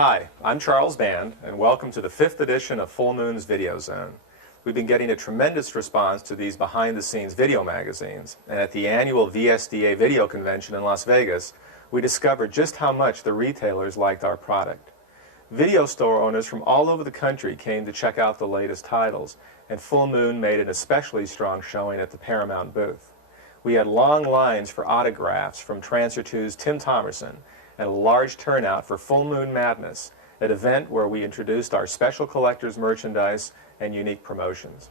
Hi, I'm Charles Band, and welcome to the 5th edition of Full Moon's Video Zone. We've been getting a tremendous response to these behind-the-scenes video magazines, and at the annual VSDA Video Convention in Las Vegas, we discovered just how much the retailers liked our product. Video store owners from all over the country came to check out the latest titles, and Full Moon made an especially strong showing at the Paramount booth. We had long lines for autographs from Transfer 2's Tim Thomerson, and a large turnout for Full Moon Madness, an event where we introduced our special collector's merchandise and unique promotions.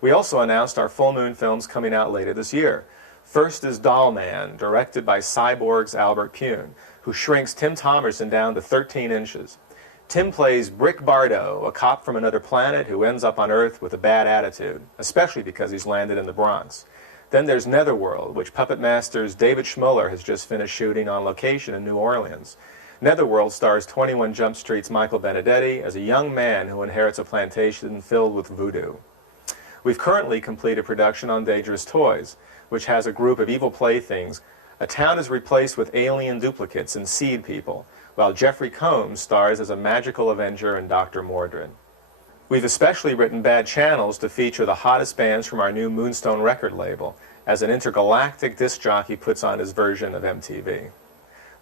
We also announced our Full Moon films coming out later this year. First is DOLLMAN, directed by Cyborg's Albert Pune, who shrinks Tim Thomerson down to 13 inches. Tim plays Brick Bardo, a cop from another planet who ends up on Earth with a bad attitude, especially because he's landed in the Bronx. Then there's Netherworld, which PUPPETMASTER's David Schmuller has just finished shooting on location in New Orleans. Netherworld stars 21 Jump Street's Michael Benedetti as a young man who inherits a plantation filled with voodoo. We've currently completed production on Dangerous Toys, which has a group of evil playthings. A town is replaced with alien duplicates and seed people, while Jeffrey Combs stars as a magical avenger and Dr. Mordred. We've especially written Bad Channels to feature the hottest bands from our new Moonstone record label, as an intergalactic disc jockey puts on his version of MTV.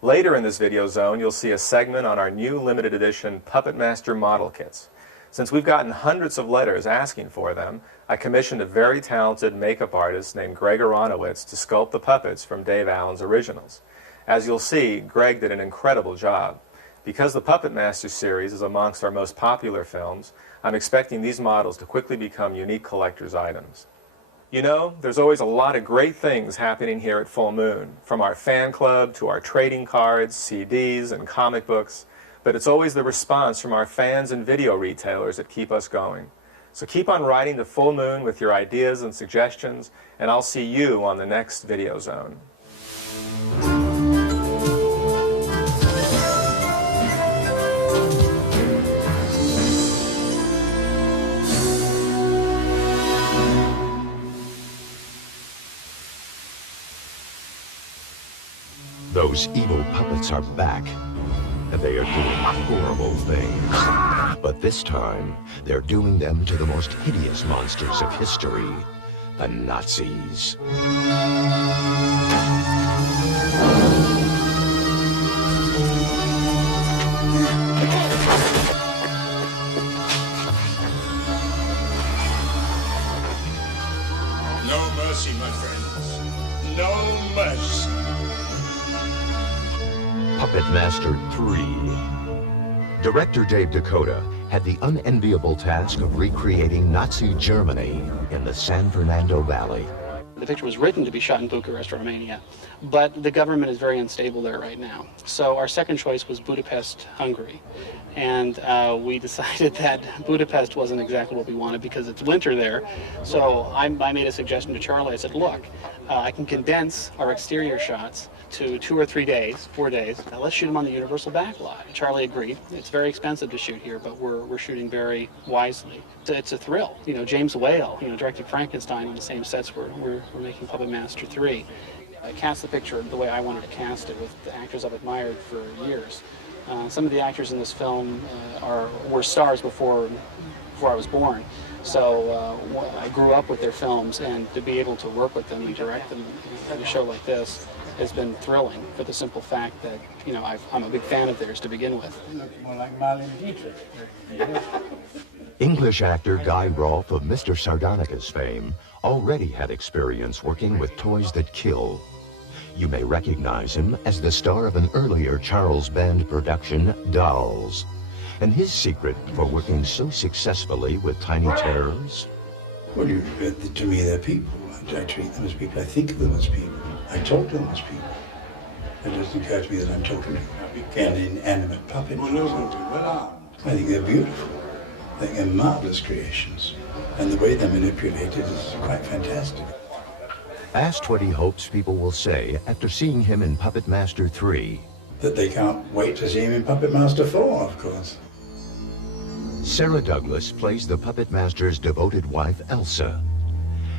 Later in this video zone, you'll see a segment on our new limited edition Puppet Master model kits. Since we've gotten hundreds of letters asking for them, I commissioned a very talented makeup artist named Greg Aronowitz to sculpt the puppets from Dave Allen's originals. As you'll see, Greg did an incredible job. Because the Puppet Master series is amongst our most popular films, I'm expecting these models to quickly become unique collector's items. You know, there's always a lot of great things happening here at Full Moon, from our fan club to our trading cards, CDs, and comic books, but it's always the response from our fans and video retailers that keep us going. So keep on writing to Full Moon with your ideas and suggestions, and I'll see you on the next Video Zone. Those evil puppets are back, and they are doing horrible things. But this time, they're doing them to the most hideous monsters of history, the Nazis. No mercy, my friends. No mercy. Puppet Master 3. Director Dave Dakota had the unenviable task of recreating Nazi Germany in the San Fernando Valley. The picture was written to be shot in Bucharest, Romania, but the government is very unstable there right now. So our second choice was Budapest, Hungary. And we decided that Budapest wasn't exactly what we wanted because it's winter there. So I made a suggestion to Charlie. I said, look, I can condense our exterior shots to 2 or 3 days, 4 days. Now let's shoot them on the Universal backlot. Charlie agreed. It's very expensive to shoot here, but we're shooting very wisely. It's a thrill. You know, James Whale, directed Frankenstein on the same sets we're making Puppet Master 3. I cast the picture the way I wanted to cast it with the actors I've admired for years. Some of the actors in this film were stars before I was born. So I grew up with their films, and to be able to work with them and direct them in a show like this has been thrilling, for the simple fact that, I'm a big fan of theirs to begin with. More like Marlene Dietrich. English actor Guy Rolfe of Mr. Sardonicus fame already had experience working with toys that kill. You may recognize him as the star of an earlier Charles Band production, Dolls. And his secret for working so successfully with tiny terrors? Well, to me, they're people. I treat them as people. I think of them as people. I talk to them as people. It doesn't occur to me that I'm talking to an inanimate puppet. I think they're beautiful. I think they're marvelous creations. And the way they're manipulated is quite fantastic. Asked what he hopes people will say after seeing him in Puppet Master 3. That they can't wait to see him in Puppet Master 4, of course. Sarah Douglas plays the Puppet Master's devoted wife, Elsa.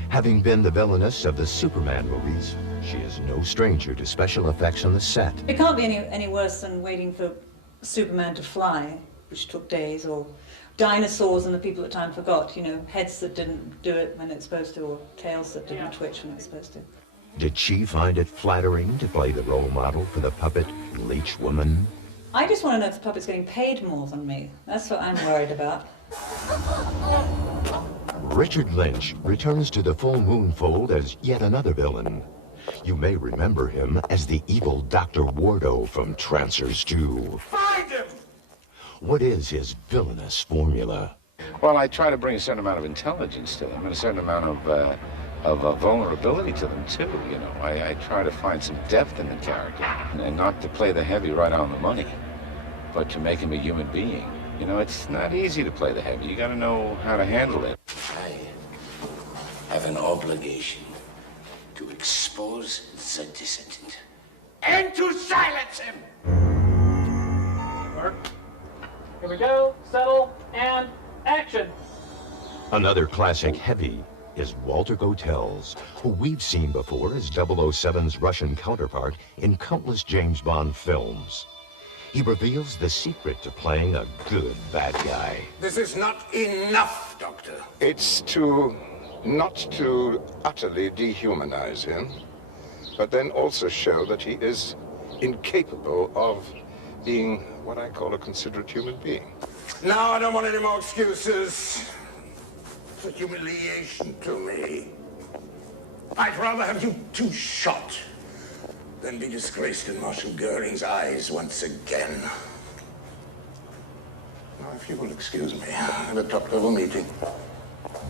Having been the villainess of the Superman movies, she is no stranger to special effects on the set. It can't be any worse than waiting for Superman to fly, which took days, or dinosaurs and the people at the time forgot, you know, heads that didn't do it when it's supposed to, or tails that didn't twitch when it's supposed to. Did she find it flattering to play the role model for the puppet Leech Woman? I just want to know if the puppet's getting paid more than me. That's what I'm worried about. Richard Lynch returns to the Full Moon fold as yet another villain. You may remember him as the evil Dr. Wardo from Trancers 2. Find him! What is his villainous formula? Well, I try to bring a certain amount of intelligence to them and a certain amount of vulnerability to them, too, you know. I try to find some depth in the character and not to play the heavy right on the money, but to make him a human being. You know, it's not easy to play the heavy. You gotta know how to handle it. I have an obligation to expose the dissident and to silence him. Here we go, settle, and action. Another classic heavy is Walter Gotell's, who we've seen before as 007's Russian counterpart in countless James Bond films. He reveals the secret to playing a good bad guy. This is not enough, Doctor. It's not to utterly dehumanize him, but then also show that he is incapable of being what I call a considerate human being. Now I don't want any more excuses for humiliation to me. I'd rather have you two shot than be disgraced in Marshal Goering's eyes once again. Now, if you will excuse me, I have a top-level meeting.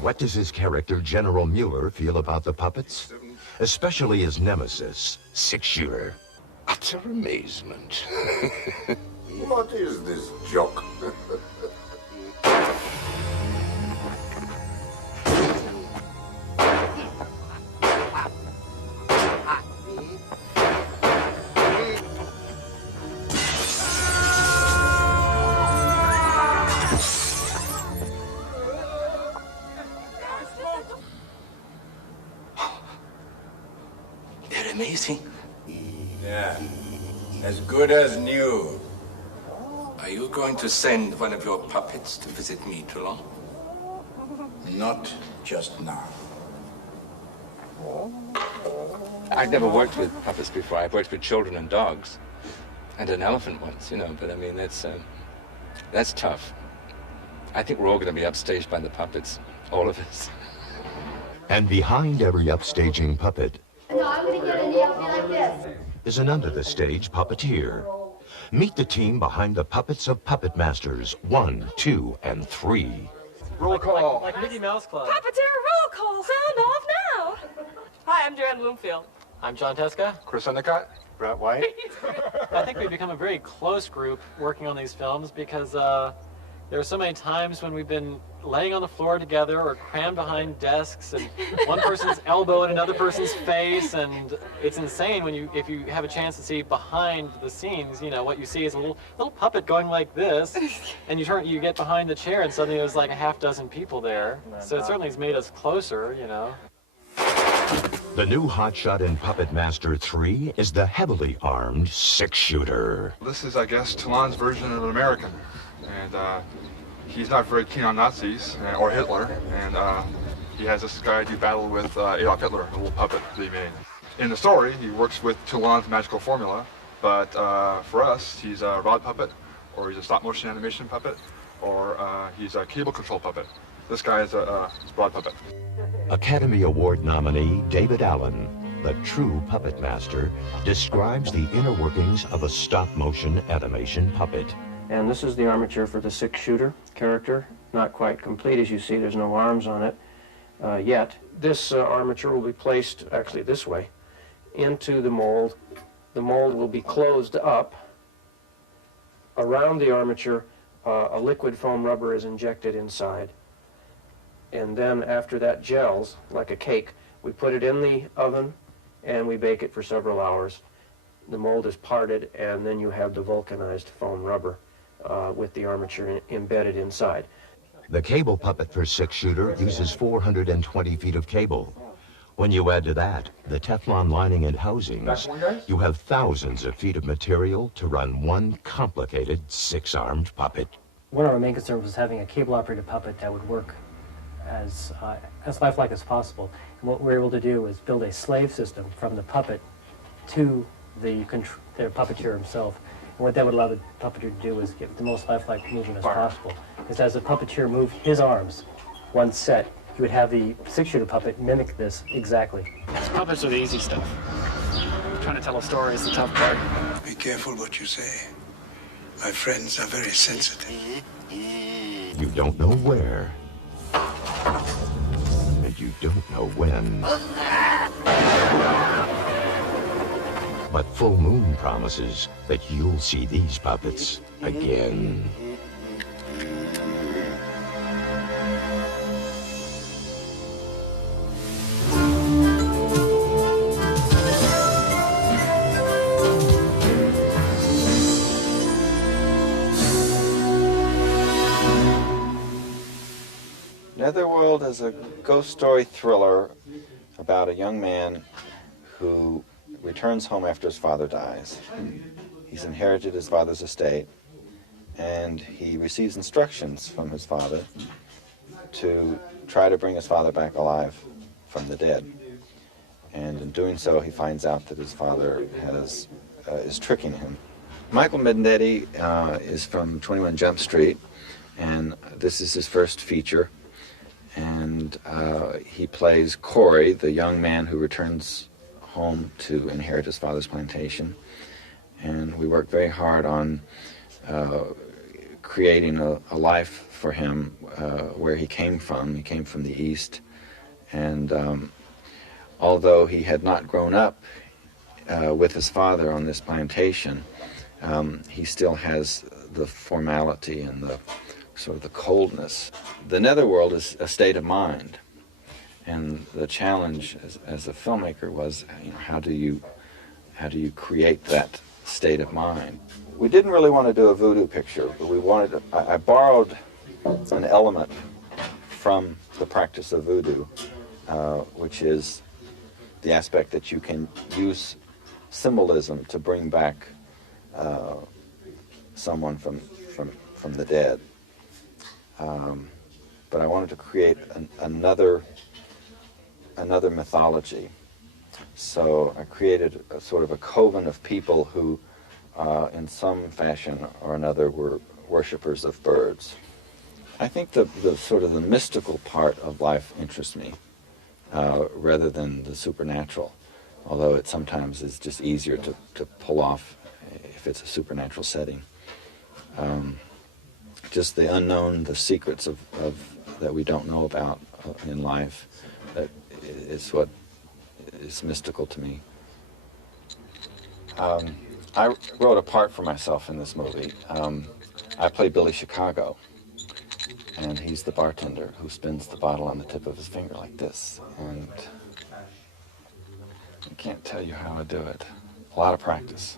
What does his character, General Mueller, feel about the puppets? Especially his nemesis, Six-Shooter. Utter amazement. What is this joke? They're amazing. Yeah, as good as new. Are you going to send one of your puppets to visit me, Toulon? Not just now. I've never worked with puppets before. I've worked with children and dogs, and an elephant once, you know, but I mean, that's tough. I think we're all going to be upstaged by the puppets, all of us. And behind every upstaging puppet No, I'm gonna get a nail like this. is an under-the-stage puppeteer. Meet the team behind the puppets of Puppet Masters 1, 2, and 3. Roll call. Like Mickey Mouse Club. Puppeteer roll call. Sound off now. Hi, I'm Joanne Bloomfield. I'm John Teska. Chris Endicott, Brett White. I think we've become a very close group working on these films because there are so many times when we've been laying on the floor together or crammed behind desks and one person's elbow in another person's face, and it's insane when if you have a chance to see behind the scenes, you know, what you see is a little puppet going like this, and you get behind the chair and suddenly there's like a half dozen people there. So it certainly has made us closer, you know. The new hotshot in Puppet Master 3 is the heavily armed Six-Shooter. This is, I guess, TOULON'S version of an American. And he's not very keen on Nazis or Hitler. And he has this guy do battle with Adolf Hitler, a little puppet that he made. In the story, he works with TOULON'S magical formula. But for us, he's a rod puppet, or he's a stop-motion animation puppet, or he's a cable control puppet. This guy is a rod puppet. Academy Award nominee David Allen, the true puppet master, describes the inner workings of a stop-motion animation puppet. And this is the armature for the Six-Shooter character. Not quite complete, as you see. There's no arms on it yet. This armature will be placed, actually this way, into the mold. The mold will be closed up. Around the armature, a liquid foam rubber is injected inside. And then after that gels, like a cake, we put it in the oven and we bake it for several hours. The mold is parted, and then you have the vulcanized foam rubber with the armature embedded inside. The cable puppet for Six-Shooter uses 420 feet of cable. When you add to that the Teflon lining and housings, you have thousands of feet of material to run one complicated six-armed puppet. One of our main concerns was having a cable-operated puppet that would work as lifelike as possible. And what we were able to do was build a slave system from the puppet to the puppeteer himself. And what that would allow the puppeteer to do was get the most lifelike movement as possible. Because as the puppeteer moved his arms, one set, he would have the six-shooter puppet mimic this exactly. Puppets are the easy stuff. Trying to tell a story is the tough part. Be careful what you say. My friends are very sensitive. You don't know where, and you don't know when. But full moon promises that you'll see these puppets again. Netherworld is a ghost story thriller about a young man who returns home after his father dies. He's inherited his father's estate, and he receives instructions from his father to try to bring his father back alive from the dead. And in doing so, he finds out that his father is tricking him. Michael Bendetti is from 21 Jump Street, and this is his first feature. And he plays Corey, the young man who returns home to inherit his father's plantation. And we work very hard on creating a life for him where he came from. He came from the East. And although he had not grown up with his father on this plantation, he still has the formality and the sort of the coldness. The netherworld is a state of mind, and the challenge as a filmmaker was, how do you create that state of mind? We didn't really want to do a voodoo picture, but we wanted. I borrowed an element from the practice of voodoo, which is the aspect that you can use symbolism to bring back someone from the dead. But I wanted to create another mythology. So I created a sort of a coven of people who, in some fashion or another, were worshippers of birds. I think the sort of the mystical part of life interests me, rather than the supernatural, although it sometimes is just easier to pull off if it's a supernatural setting. Just the unknown, the secrets of that we don't know about in life, that is what is mystical to me. I wrote a part for myself in this movie. I play Billy Chicago, and he's the bartender who spins the bottle on the tip of his finger like this. And I can't tell you how I do it. A lot of practice.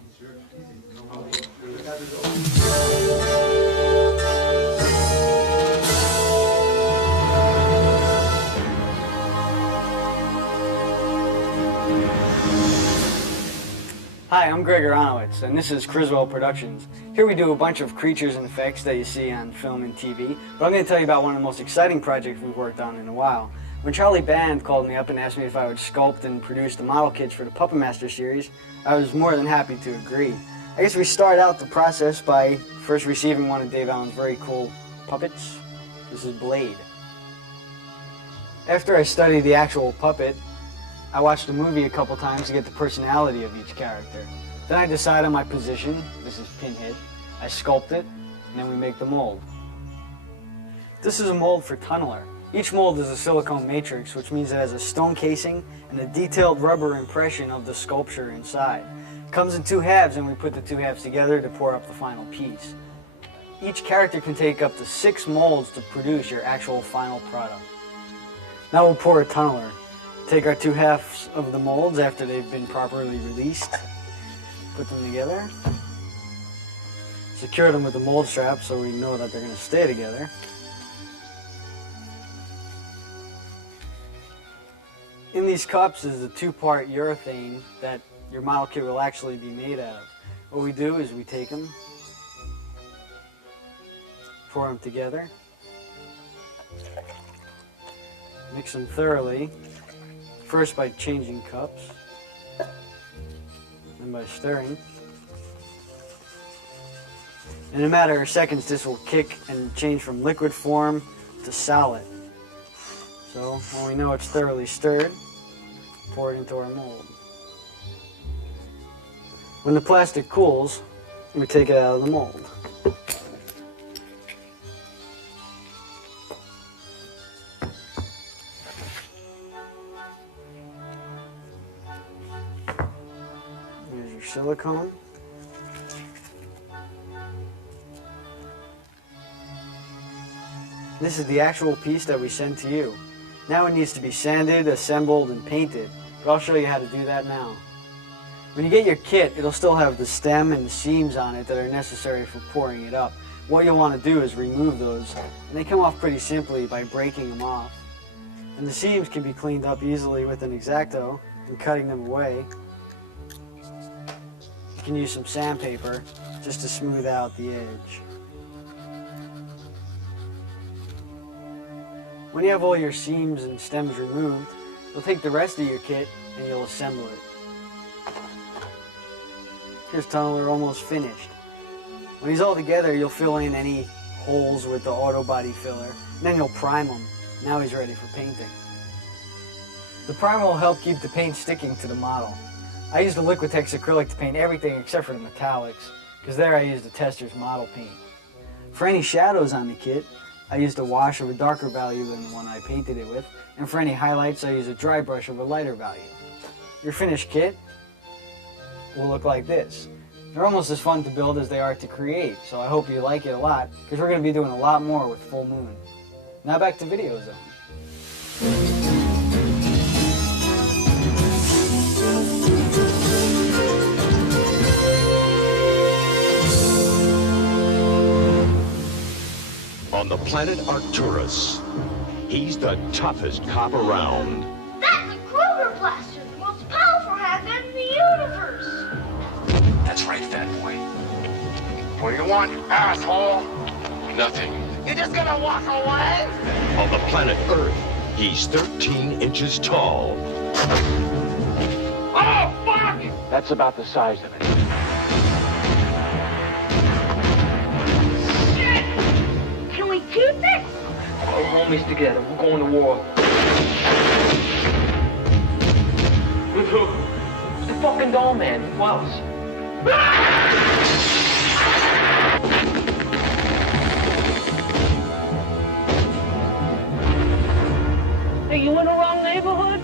Hi, I'm Greg Aronowitz, and this is Criswell Productions. Here we do a bunch of creatures and effects that you see on film and TV, but I'm going to tell you about one of the most exciting projects we've worked on in a while. When Charlie Band called me up and asked me if I would sculpt and produce the model kits for the PUPPETMASTER series, I was more than happy to agree. I guess we start out the process by first receiving one of Dave Allen's very cool puppets. This is Blade. After I studied the actual puppet, I watched the movie a couple times to get the personality of each character. Then I decide on my position. This is Pinhead. I sculpt it, and then we make the mold. This is a mold for Tunneler. Each mold is a silicone matrix, which means it has a stone casing and a detailed rubber impression of the sculpture inside. It comes in two halves, and we put the two halves together to pour up the final piece. Each character can take up to 6 molds to produce your actual final product. Now we'll pour a Tunneler. Take our 2 halves of the molds after they've been properly released, put them together, secure them with the mold strap so we know that they're going to stay together. In these cups is a 2-part urethane that your model kit will actually be made out of. What we do is we take them, pour them together, mix them thoroughly, first by changing cups, then by stirring. In a matter of seconds, this will kick and change from liquid form to solid. So when we know it's thoroughly stirred, pour it into our mold. When the plastic cools, we take it out of the mold. There's your silicone. This is the actual piece that we send to you. Now it needs to be sanded, assembled, and painted, but I'll show you how to do that now. When you get your kit, it'll still have the stem and the seams on it that are necessary for pouring it up. What you'll want to do is remove those, and they come off pretty simply by breaking them off. And the seams can be cleaned up easily with an X-Acto and cutting them away. You can use some sandpaper just to smooth out the edge. When you have all your seams and stems removed, you'll take the rest of your kit and you'll assemble it. Here's Tunneler almost finished. When he's all together, you'll fill in any holes with the auto body filler, and then you'll prime him. Now he's ready for painting. The primer will help keep the paint sticking to the model. I used the Liquitex acrylic to paint everything except for the metallics, because there I used the tester's model paint. For any shadows on the kit, I used a wash of a darker value than the one I painted it with, and for any highlights, I used a dry brush of a lighter value. Your finished kit will look like this. They're almost as fun to build as they are to create, so I hope you like it a lot, because we're going to be doing a lot more with Full Moon. Now back to Video Zone. On the planet Arcturus, he's the toughest cop around. That's a Kruger blaster, the most powerful handgun in the universe. That's right, fat boy. What do you want, asshole? Nothing. You're just gonna walk away? On the planet Earth, he's 13 inches tall. Oh, fuck! That's about the size of it. Can we keep it? We're homies together. We're going to war. With who? It's the fucking DOLLMAN. Who else? Hey, you in the wrong neighborhood?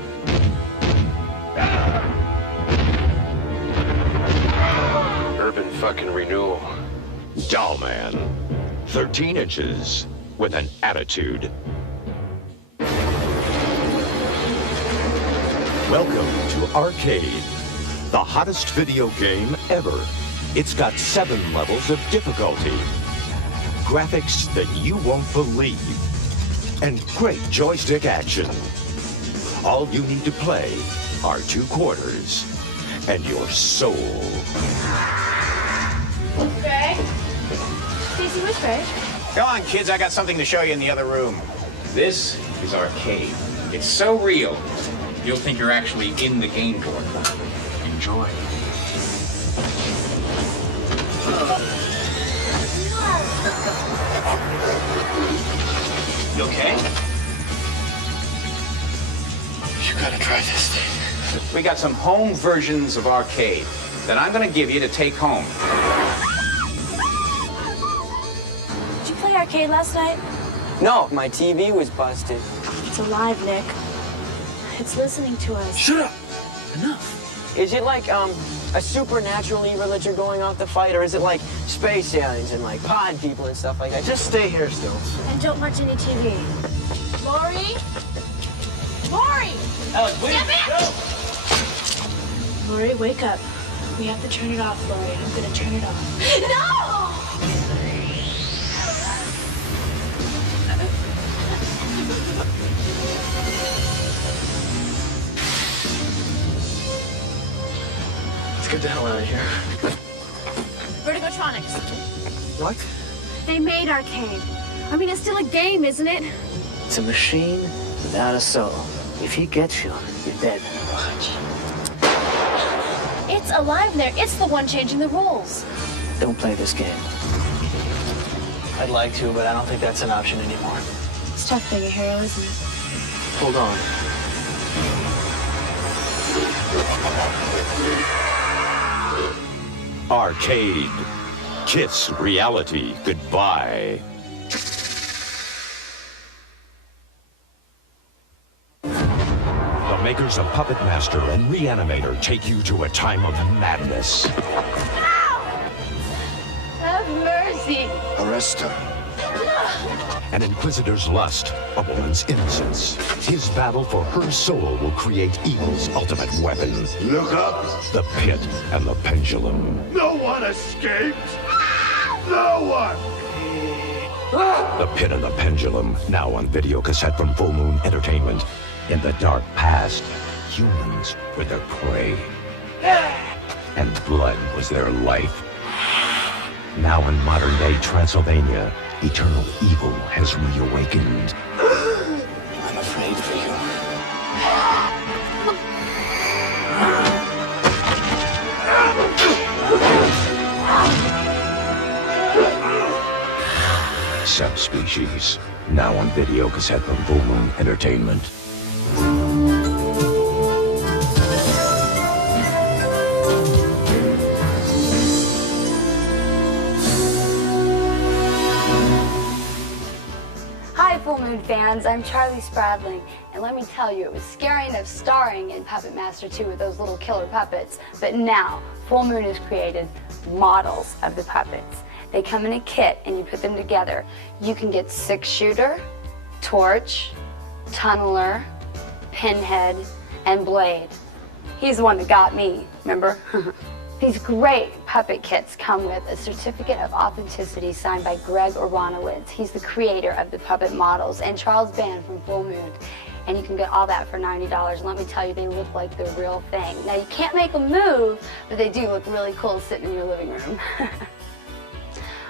Urban fucking renewal. DOLLMAN. 13 inches with an attitude. Welcome to Arcade, the hottest video game ever. It's got 7 levels of difficulty, graphics that you won't believe, and great joystick action. All you need to play are 2 quarters and your soul. Greg? Stacy, where's Greg? Come on, kids, I got something to show you in the other room. This is Arcade. It's so real, you'll think you're actually in the game board. Enjoy. You okay? You gotta try this thing. We got some home versions of Arcade that I'm gonna give you to take home. Did you play Arcade last night? No, my TV was busted. It's alive, Nick. It's listening to us. Shut up! Enough. Is it like, a supernatural evil that you're going out to fight, or is it like space aliens and like pod people and stuff like that? Just stay here still. And don't watch any TV. Lori? Lori! Alex, please, Step in! Lori, wake up. We have to turn it off, Lori. I'm gonna turn it off. No! Let's get the hell out of here. Vertigotronics. What? They made Arcade. I mean, it's still a game, isn't it? It's a machine without a soul. If he gets you, you're dead. It's alive there. It's the one changing the rules. Don't play this game. I'd like to, but I don't think that's an option anymore. It's tough being a hero, isn't it? Hold on. Arcade. Kiss reality goodbye. The makers of Puppet Master and Reanimator take you to a time of madness. Have mercy. Arrest her. An inquisitor's lust, a woman's innocence. His battle for her soul will create evil's ultimate weapon. Look up. The pit and the pendulum. No one escaped. No one. The Pit and the Pendulum, now on video cassette from Full Moon Entertainment. In the dark past, humans were their prey. And blood was their life. Now in modern-day Transylvania, eternal evil has reawakened. I'm afraid for you. Subspecies, now on video cassette from Full Moon Entertainment. Hi, Full Moon fans. I'm Charlie Spradling, and let me tell you, it was scary enough starring in Puppet Master 2 with those little killer puppets, but now Full Moon has created models of the puppets. They come in a kit and you put them together. You can get 6-shooter, torch, tunneler, pinhead, and blade. He's the one that got me, remember? These great puppet kits come with a certificate of authenticity signed by Greg Oronowitz. He's the creator of the puppet models, and Charles Band from Full Moon. And you can get all that for $90. And let me tell you, they look like the real thing. Now, you can't make them move, but they do look really cool sitting in your living room.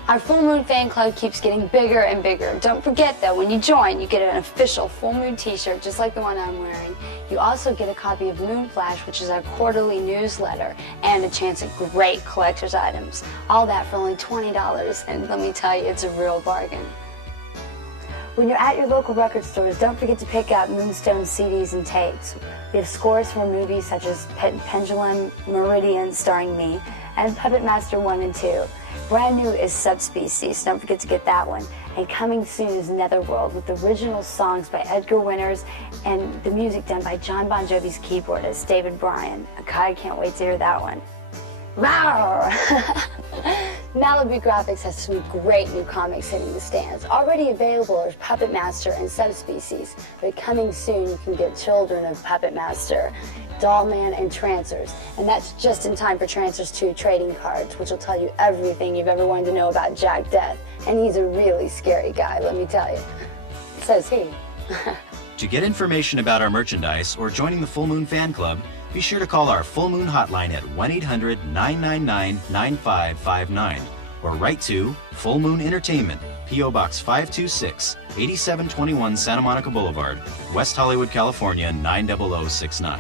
Our Full Moon fan club keeps getting bigger and bigger. Don't forget though, when you join, you get an official Full Moon t-shirt, just like the one I'm wearing. You also get a copy of Moon Flash, which is our quarterly newsletter, and a chance at great collector's items. All that for only $20, and let me tell you, it's a real bargain. When you're at your local record stores, don't forget to pick up Moonstone CDs and tapes. We have scores for movies such as Pendulum, Meridian, starring me, and Puppet Master 1 and 2. Brand new is Subspecies, don't forget to get that one. And coming soon is Netherworld with original songs by Edgar Winters and the music done by John Bon Jovi's keyboardist, David Bryan. I can't wait to hear that one. Rawr! Malibu Graphics has some great new comics hitting the stands. Already available are Puppet Master and Subspecies, but coming soon you can get Children of Puppet Master, DOLLMAN, and Trancers. And that's just in time for Trancers 2 trading cards, which will tell you everything you've ever wanted to know about Jack Death. And he's a really scary guy, let me tell you. Says he. To get information about our merchandise or joining the Full Moon Fan Club, be sure to call our Full Moon hotline at 1-800-999-9559 or write to Full Moon Entertainment, P.O. Box 526, 8721 Santa Monica Boulevard, West Hollywood, California 90069.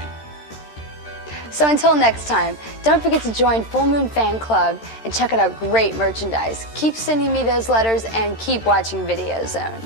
So until next time, don't forget to join Full Moon Fan Club and check out our great merchandise. Keep sending me those letters and keep watching Video Zone.